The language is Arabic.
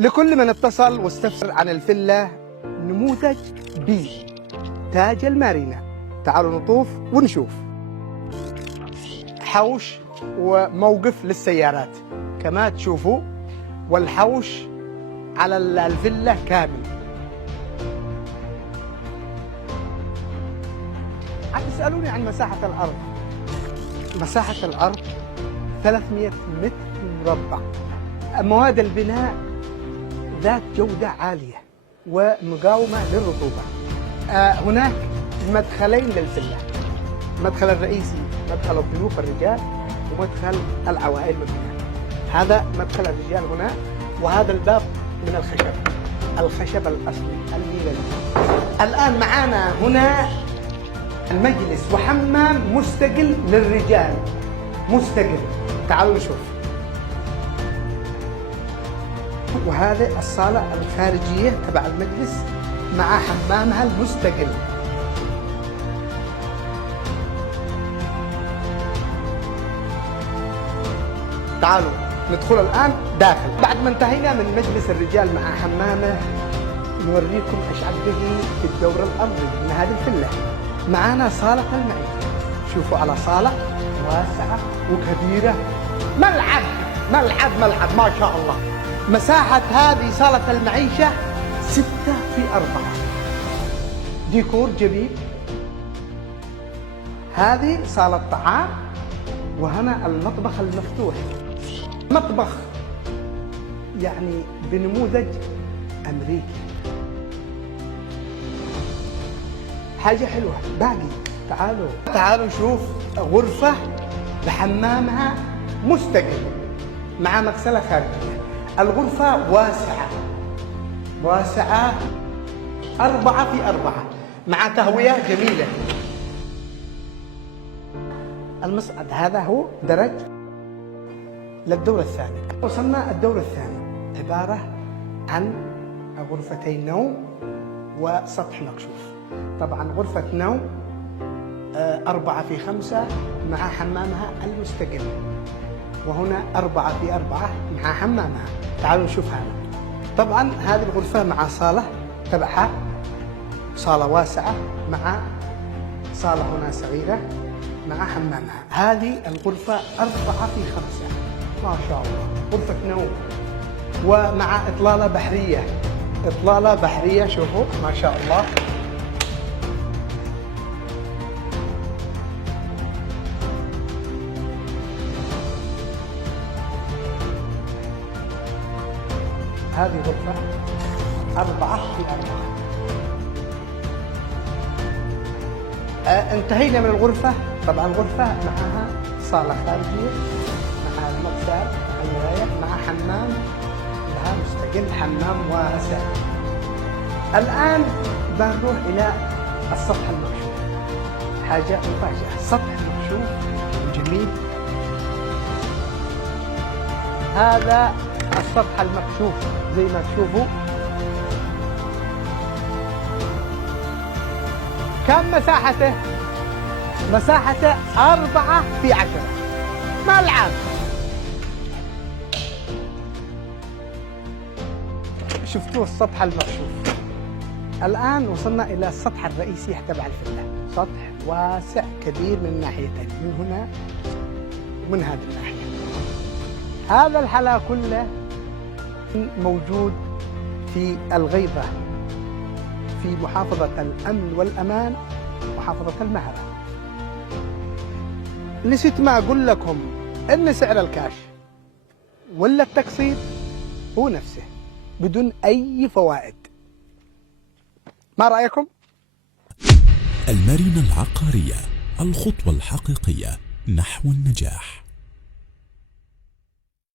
لكل من اتصل واستفسر عن الفيلا نموذج بي تاج المارينا. تعالوا نطوف ونشوف. حوش وموقف للسيارات كما تشوفوا، والحوش على الفيلا كامل. تسألوني عن مساحة الأرض. مساحة الأرض 300 متر مربع. مواد البناء ذات جودة عالية ومقاومة للرطوبة. هناك مدخلين للفيلا، المدخل الرئيسي مدخل الضيوف الرجال، ومدخل العوائل والبنات. هذا مدخل الرجال هنا، وهذا الباب من الخشب الأصلي الميلاني. الآن معنا هنا المجلس وحمام مستقل للرجال، مستقل. تعالوا نشوف. وهذه الصالة الخارجية تبع المجلس مع حمامها المستقل. تعالوا ندخل الآن داخل. بعد ما انتهينا من مجلس الرجال مع حمامه، نوريكم ايش عبه في الدور الأرضي من هذه الفيلا. معانا صالة المعيشة. شوفوا على صالة واسعة وكبيرة، ملعب ما شاء الله. مساحة هذه صالة المعيشة 6×4. ديكور جميل. هذه صالة طعام، وهنا المطبخ المفتوح. مطبخ يعني بنموذج أمريكي، حاجة حلوة. باقي تعالوا نشوف غرفة بحمامها مستقل مع مغسلة خارجية. الغرفة واسعة 4×4 مع تهوية جميلة. المصعد هذا هو درج للدور الثاني. وصلنا الدور الثاني، عبارة عن غرفتين نوم وسطح مكشوف. طبعا غرفة نوم 4×5 مع حمامها المستقل، وهنا 4×4 مع حمامها. تعالوا نشوف هذا. طبعا هذه الغرفة مع صالة تبعها، صالة واسعة مع صالة هنا صغيرة مع حمامها. هذه الغرفة 4×5 ما شاء الله، غرفة نوم ومع إطلالة بحرية. شوفوا ما شاء الله. هذه غرفة 4×4. انتهينا من الغرفة. طبعا الغرفة معها صالة خارجية مع المغسل مع المراية مع حمام لها مستقل، حمام واسع. الآن بنروح إلى السطح المكشوف. حاجة مفاجأة، سطح مكشوف جميل. هذا السطح المكشوف زي ما تشوفوا. كم مساحته؟ مساحته 4×10. ملعب. شفتوا السطح المكشوف. الآن وصلنا إلى السطح الرئيسي تبع الفيلا. سطح واسع كبير من ناحيتين، من هنا ومن هذه الناحية. هذا الحلا كله موجود في الغيضة في محافظة الأمن والأمان، محافظة المهرة. نسيت ما أقول لكم إن سعر الكاش ولا التقسيط هو نفسه بدون أي فوائد. ما رأيكم؟ المارينا العقارية، الخطوة الحقيقية نحو النجاح.